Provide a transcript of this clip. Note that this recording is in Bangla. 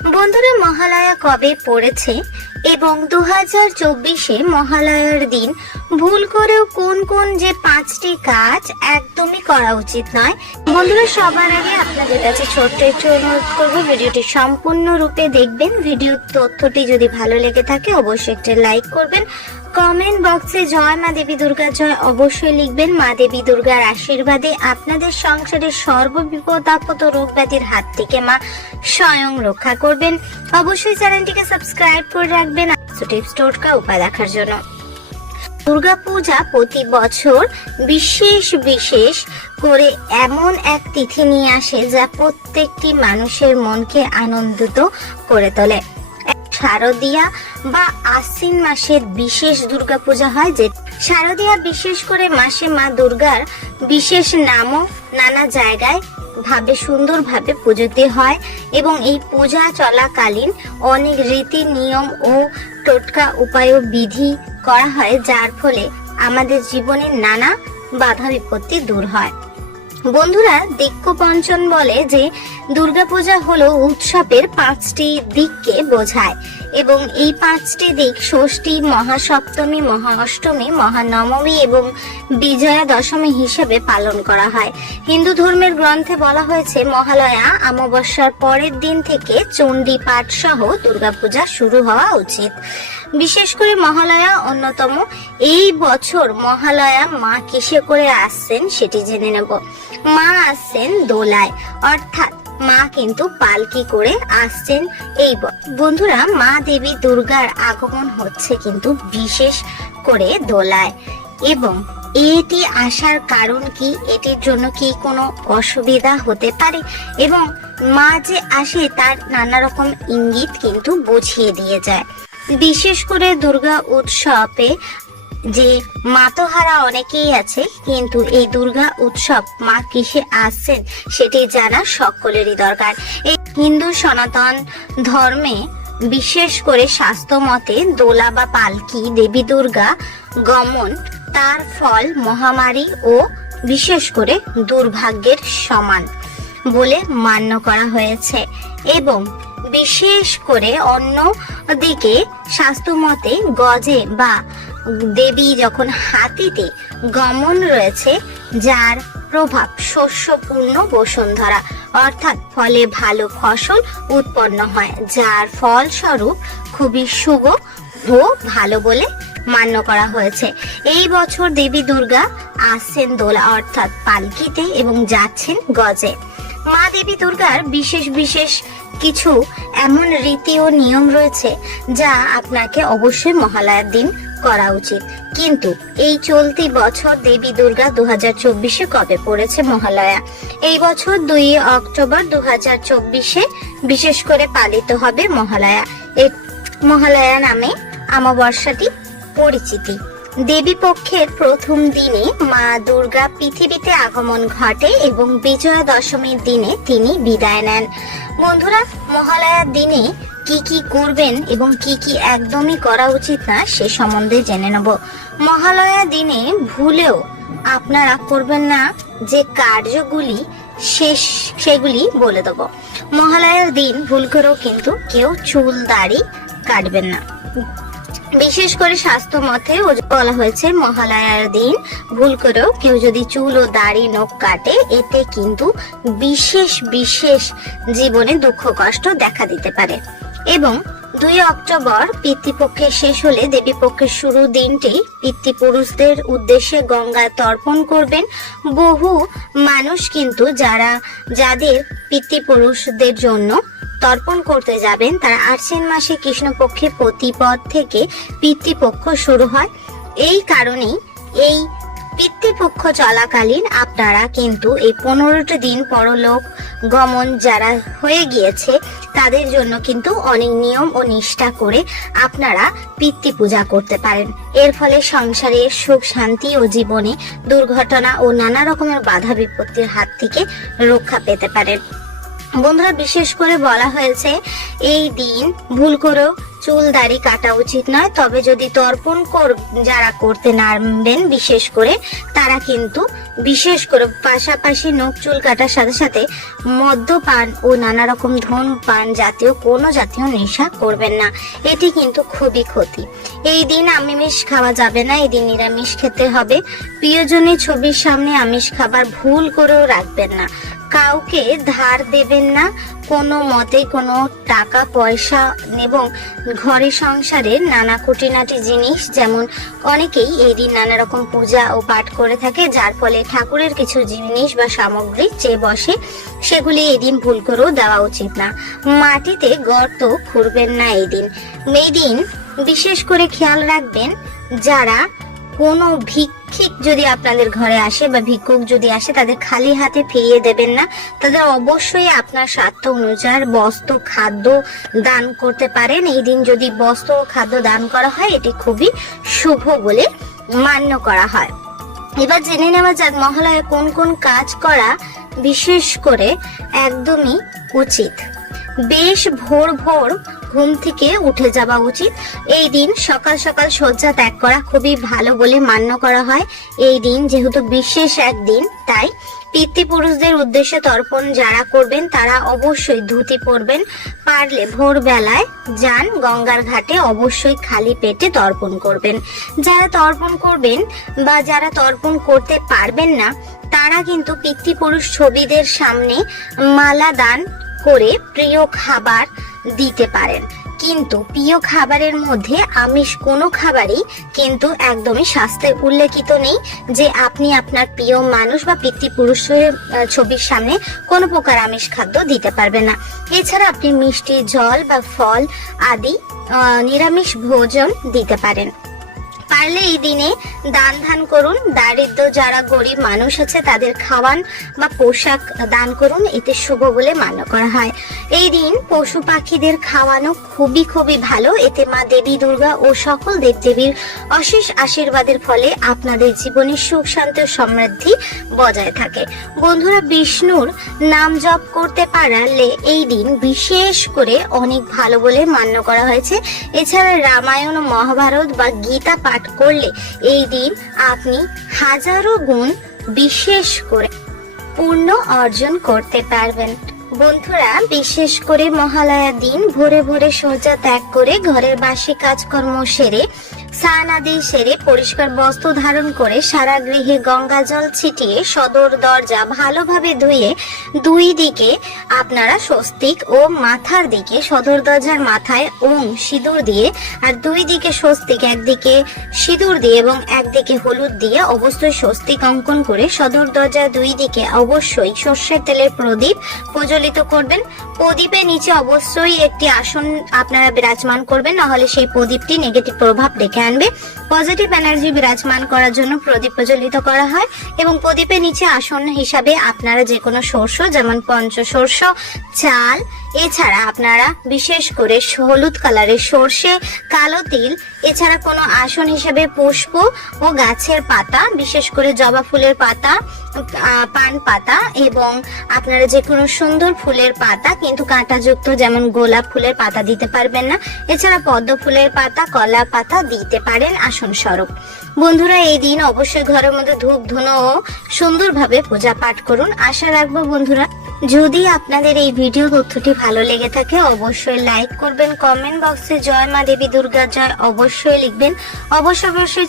বন্ধুরা, মহালয়া কবে পড়েছে এবং 2024-এ মহালয়ার দিন ভুল করেও কোন কোন যে 5টি কাজ একদমই করা উচিত নয়। বন্ধুরা, সবার আগে আপনাদের কাছে ছোট্ট একটু অনুরোধ করবো, ভিডিওটি সম্পূর্ণরূপে দেখবেন। ভিডিওর তথ্যটি যদি ভালো লেগে থাকে অবশ্যই একটা লাইক করবেন। কমেন্ট বক্সে জয় মা দেবী দুর্গা জয় অবশ্যই লিখবেন। মা দেবী দুর্গার আশীর্বাদে আপনাদের সংসারের সর্ববিপদ আপদ রোগ ব্যাধির হাত থেকে মা স্বয়ং রক্ষা করবেন। অবশ্যই চ্যানেলটিকে সাবস্ক্রাইব করে রাখবেন টিপস টোটকা উপায় দেখার জন্য। দুর্গা পূজা প্রতি বছর বিশেষ করে এমন এক তিথি নিয়ে আসে যা প্রত্যেকটি মানুষের মনকে আনন্দিত করে তোলে। শারদীয়া বা আশ্বিন মাসের বিশেষ দুর্গা পূজা হয়, যে শারদীয়া বিশেষ করে মাসে মা দুর্গার বিশেষ নামও নানা জায়গায় সুন্দরভাবে পুজোতে হয় এবং এই পূজা চলাকালীন অনেক রীতি নিয়ম ও টোটকা উপায় ও বিধি করা হয়, যার ফলে আমাদের জীবনের নানা বাধা বিপত্তি দূর হয়। বন্ধুরা, দিক্পঞ্চন বলে যে দুর্গাপূজা হলো উৎসবের 5টি দিককে বোঝায় এবং এই 5টি দিক ষষ্ঠী, মহাসপ্তমী, মহা অষ্টমী, মহানবমী এবং বিজয়া দশমী হিসেবে পালন করা হয়। হিন্দু ধর্মের গ্রন্থে বলা হয়েছে মহালয়া অমাবস্যার পরের দিন থেকে চণ্ডী পাঠ সহ দুর্গাপূজা শুরু হওয়া উচিত। বিশেষ করে মহালয়া অন্যতম। এই বছর মহালয়া মা কিসে করে আসছেন সেটি জেনে নেব। মা আসছেন দোলায়, অর্থাৎ মা কিন্তু পালকি করে আসছেন। এই বন্ধুরা, মা দেবী দুর্গার আগমন হচ্ছে কিন্তু বিশেষ করে দোলায় এবং এটি আসার কারণ কি, এটির জন্য কি কোনো অসুবিধা হতে পারে এবং মা যে আসে তার নানা রকম ইঙ্গিত কিন্তু বুঝিয়ে দিয়ে যায়। বিশেষ করে দুর্গা উৎসবে যে মাতোহারা অনেকেই আছে, কিন্তু এই দুর্গা উৎসব মা কিসে আসছেন সেটি জানা সকলেরই দরকার। এই হিন্দু সনাতন ধর্মে বিশেষ করে শাস্ত্র মতে দোলা বা পালকি দেবী দুর্গা গমন তার ফল মহামারী ও বিশেষ করে দুর্ভাগ্যের সমান বলে মান্য করা হয়েছে এবং বিশেষ করে অন্য দিকে শাস্ত্র মতে গজে বা দেবী যখন হাতিতে গমন রয়েছে, যার প্রভাব শস্যপূর্ণ বসুন্ধরা, অর্থাৎ ফলে ভালো ফসল উৎপন্ন হয়, যার ফলস্বরূপ খুবই শুভ ও ভালো বলে মান্য করা হয়েছে। এই বছর দেবী দুর্গা আসছেন দোলা অর্থাৎ পালকিতে এবং যাচ্ছেন গজে। মা দেবী দুর্গার বিশেষ কিছু এমন রীতি ও নিয়ম রয়েছে যা আপনাকে অবশ্যই মহালয়ার দিন করা উচিত। কিন্তু এই চলতি বছর দেবী দুর্গা 2024-এ কবে পড়েছে মহালয়া? এই বছর 2 অক্টোবর 2024-এ বিশেষ করে পালিত হবে মহালয়া। এই মহালয়া নামে অমাবস্যাটি পরিচিতি। দেবী পক্ষের প্রথম দিনে মা দুর্গা পৃথিবীতে আগমন ঘটে এবং বিজয়া দশমীর দিনে তিনি বিদায় নেন। বন্ধুরা, মহালয়ার দিনে কি কি করবেন এবং কি কি একদমই করা উচিত না সে সম্বন্ধে জেনে নেব। মহালয়া দিনে ভুলেও আপনারা করবেন না যে কার্যগুলি সেগুলি বলে দেব। মহালয়ার দিন ভুল করেও কিন্তু কেউ চুল দাড়ি কাটবেন না। বিশেষ করে স্বাস্থ্য মতে বলা হয়েছে মহালয়ার দিন ভুল করেও কেউ যদি চুল ও দাড়ি নখ কাটে, এতে কিন্তু বিশেষ জীবনে দুঃখ কষ্ট দেখা দিতে পারে। এবং 2 অক্টোবর পিতৃপক্ষের শেষ হলে দেবী পক্ষের শুরু দিনটি পিতৃপুরুষদের উদ্দেশ্যে গঙ্গা তর্পণ করবেন। বহু মানুষ কিন্তু যাদের পিতৃপুরুষদের জন্য তর্পণ করতে যাবেন, তারা আশ্বিন মাসে কৃষ্ণপক্ষের প্রতিপদ থেকে পিতৃপক্ষ শুরু হয়। এই কারণেই এই পিতৃপক্ষ চলাকালীন আপনারা কিন্তু এই 15টি দিন পরলোক গমন যারা হয়ে গিয়েছে তাদের জন্য কিন্তু অনেক নিয়ম ও নিষ্ঠা করে আপনারা পিতৃ পূজা করতে পারেন। এর ফলে সংসারে সুখ শান্তি ও জীবনে দুর্ঘটনা ও নানা রকমের বাধা বিপত্তির হাত থেকে রক্ষা পেতে পারেন। বন্ধুরা, বিশেষ করে বলা হয়েছে এই দিন ভুল করেও চুল দাড়ি কাটা উচিত নয়। তবে যদি তর্পণ যারা করতে নামবেন বিশেষ করে, তারা কিন্তু বিশেষ করে পাশাপাশি নখ চুল কাটার সাথে সাথে মদ্যপান ও নানা রকম ধূমপান জাতীয় কোনো জাতীয় নেশা করবেন না। এটি কিন্তু খুবই ক্ষতি। এই দিন আমিষ খাওয়া যাবে না, এই দিন নিরামিষ খেতে হবে। প্রিয়জনের ছবির সামনে আমিষ খাবার ভুল করেও রাখবেন না। কাউকে ধার দেবেন না, কোনো মতে কোনো টাকা পয়সা এবং ঘরে সংসারে নানা খুঁটিনাটি জিনিস, যেমন অনেকেই এই দিন নানা রকম পূজা ও পাঠ করে থাকে, যার ফলে ঠাকুরের কিছু জিনিস বা সামগ্রী চেয়ে বসে, সেগুলি এই দিন ভুল করেও দেওয়া উচিত না। মাটিতে গর্ত খুঁড়বেন না এই দিন। এই দিন বিশেষ করে খেয়াল রাখবেন, যারা কোনো ভিক্ষিক যদি আপনাদের ঘরে আসে বা ভিক্ষুক যদি আসে, তাদের খালি হাতে ফিরিয়ে দেবেন না। তাদের অবশ্যই আপনার সাধ্য অনুযায়ী বস্ত্র খাদ্য দান করতে পারেন। এই দিন যদি বস্ত্র ও খাদ্য দান করা হয়, এটি খুবই শুভ বলে মান্য করা হয়। এবার জেনে নেওয়া যাক মহালয়ায় কোন কোন কাজ করা বিশেষ করে একদমই উচিত। বেশ ভোর ভোর ঘুম থেকে উঠে যাওয়া উচিত। এই দিন সকাল সকাল শয্যা ত্যাগ করা খুবই ভালো বলে মান্য করা হয়। এই দিন যেহেতু বিশেষ একদিন, তাই পিতৃপুরুষদের উদ্দেশ্যে তর্পণ যারা করবেন তারা অবশ্যই ধুতি পরবেন। পারলে ভোরবেলায় যান গঙ্গার ঘাটে, অবশ্যই খালি পেটে তর্পণ করবেন। যারা তর্পণ করবেন বা যারা তর্পণ করতে পারবেন না, তারা কিন্তু পিতৃপুরুষ ছবিদের সামনে মালা দান করে প্রিয় খাবার দিতে পারেন। কিন্তু প্রিয় খাবারের মধ্যে আমিষ কোনো খাবারই কিন্তু একদমই শাস্ত্রে উল্লেখিত নেই যে আপনি আপনার প্রিয় মানুষ বা পিতৃপুরুষের ছবির সামনে কোনো প্রকার আমিষ খাদ্য দিতে পারবেন না। এছাড়া আপনি মিষ্টি, জল বা ফল আদি নিরামিষ ভোজন দিতে পারেন। পারলে এই দিনে দান ধান করুন। দারিদ্র যারা গরিব মানুষ আছে তাদের খাওয়ান বা পোশাক দান করুন, এতে শুভ বলে মান্য করা হয়। এই দিন পশু পাখিদের খাওয়ানো খুবই খুবই ভালো। এতে মা দেবী দুর্গা ও সকল দেবদেবীর অশেষ আশীর্বাদের ফলে আপনাদের জীবনে সুখ শান্তি ও সমৃদ্ধি বজায় থাকে। বন্ধুরা, বিষ্ণুর নাম জপ করতে পারলে এই দিন বিশেষ করে অনেক ভালো বলে মান্য করা হয়েছে। এছাড়া রামায়ণ ও মহাভারত বা গীতা পাঠ করলে এই দিন আপনি হাজারো গুণ বিশেষ করে পূর্ণ অর্জন করতে পারবেন। বন্ধুরা, বিশেষ করে মহালয়ার দিন ভোরে ভোরে শয্যা ত্যাগ করে ঘরের বাসি কাজকর্ম সেরে স্নান আদি সেরে পরিষ্কার বস্ত্র ধারণ করে সারা গৃহে গঙ্গা জল ছিটিয়ে সদর দরজা ভালোভাবে ধুয়ে দুই দিকে আপনারা স্বস্তিক ও মাথার দিকে সদর দরজার মাথায় ওম সিঁদুর দিয়ে আর দুই দিকে স্বস্তিক, একদিকে সিঁদুর দিয়ে এবং একদিকে হলুদ দিয়ে অবশ্যই স্বস্তিক অঙ্কন করে সদর দরজার দুই দিকে অবশ্যই সর্ষের তেলের প্রদীপ প্রজ্বলিত করবেন। প্রদীপের নিচে অবশ্যই একটি আসন আপনারা বিরাজমান করবেন, নাহলে সেই প্রদীপটি নেগেটিভ প্রভাব ডেকে আনবে। পজিটিভ এনার্জি বিরাজমান করার জন্য প্রদীপ প্রজ্বলিত করা হয় এবং প্রদীপের নিচে আসন হিসাবে আপনারা যে কোনো শস্য, যেমন পঞ্চশস্য, চাল, এছাড়া আপনারা বিশেষ করে হলুদ কালারের সর্ষে, কালো তিল, এছাড়া কোনো আসন হিসেবে পুষ্প ও গাছের পাতা, বিশেষ করে জবা ফুলের পাতা, পান পাতা এবং আপনারা যে কোনো সুন্দর ফুলের পাতা, কিন্তু কাঁটাযুক্ত যেমন গোলাপ ফুলের পাতা দিতে পারবেন না। এছাড়া পদ্ম ফুলের পাতা, কলা পাতা দিতে পারেন আসন স্বরূপ। বন্ধুরা, এই দিন অবশ্যই ঘরের মধ্যে ধূপ ধুনো ও সুন্দরভাবে পূজা পাঠ করুন। আশা রাখবো বন্ধুরা, যদি আপনাদের এই ভিডিও তথ্যটি ভালো লেগে থাকে অবশ্যই লাইক করবেন, কমেন্ট বক্সে জয় মা দেবী দুর্গা জয় অবশ্যই লিখবেন। অবশ্যই